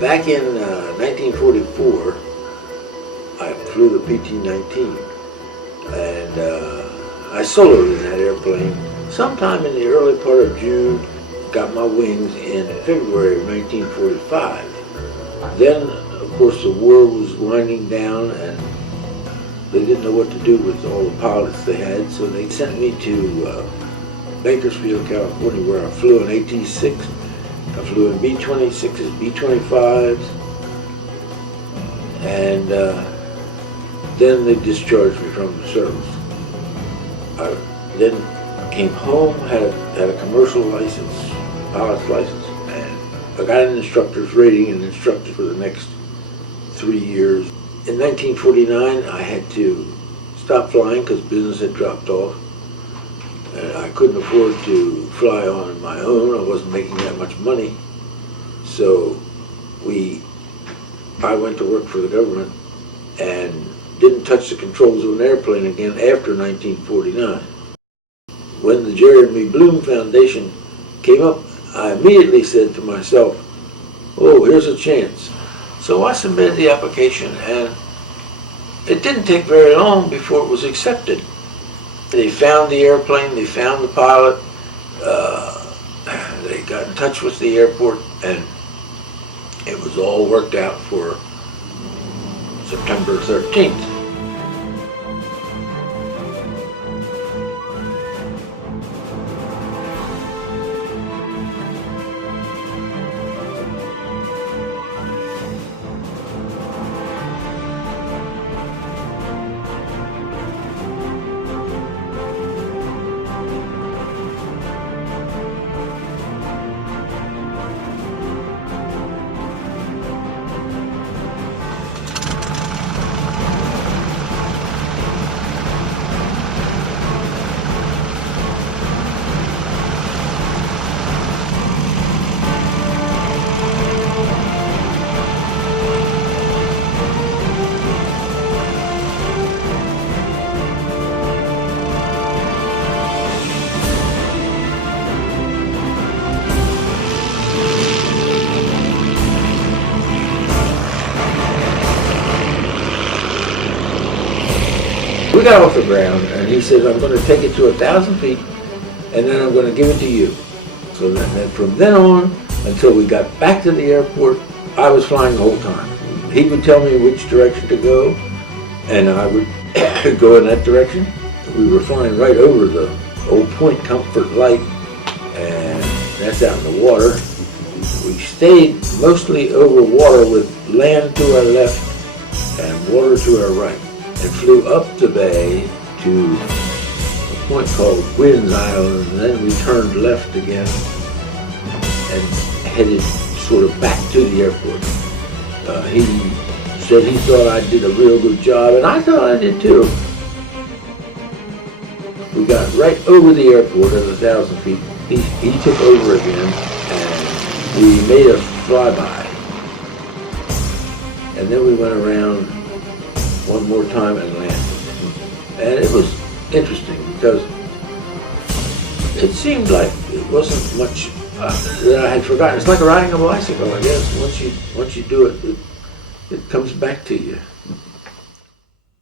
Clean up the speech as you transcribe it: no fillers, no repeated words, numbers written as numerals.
Back in 1944, I flew the PT-19, and I soloed in that airplane. Sometime in the early part of June, got my wings in February of 1945. Then, of course, the war was winding down, and they didn't know what to do with all the pilots they had, so they sent me to Bakersfield, California, where I flew an AT-6. I flew in B-26s, B-25s, and then they discharged me from the service. I then came home, had a commercial license, pilot's license, and I got an instructor's rating and instructed for the next 3 years. In 1949, I had to stop flying because business had dropped off. And I couldn't afford to fly on my own. I wasn't making that much money. So I went to work for the government and didn't touch the controls of an airplane again after 1949. When the Jeremy Bloom Foundation came up, I immediately said to myself, oh, here's a chance. So I submitted the application, and it didn't take very long before it was accepted. They found the airplane, they found the pilot, they got in touch with the airport, and it was all worked out for September 13th. We got off the ground, and he says, I'm going to take it to 1,000 feet, and then I'm going to give it to you. So then from then on, until we got back to the airport, I was flying the whole time. He would tell me which direction to go, and I would go in that direction. We were flying right over the Old Point Comfort Light, and that's out in the water. We stayed mostly over water with land to our left and water to our right, and flew up the bay to a point called Wynn's Island, and then we turned left again and headed sort of back to the airport. He said he thought I did a real good job, and I thought I did too. We got right over the airport at 1,000 feet. He took over again, and we made a flyby. And then we went around one more time and landed. And it was interesting because it seemed like it wasn't much that I had forgotten. It's like riding a bicycle, I guess. Once you do it, it comes back to you.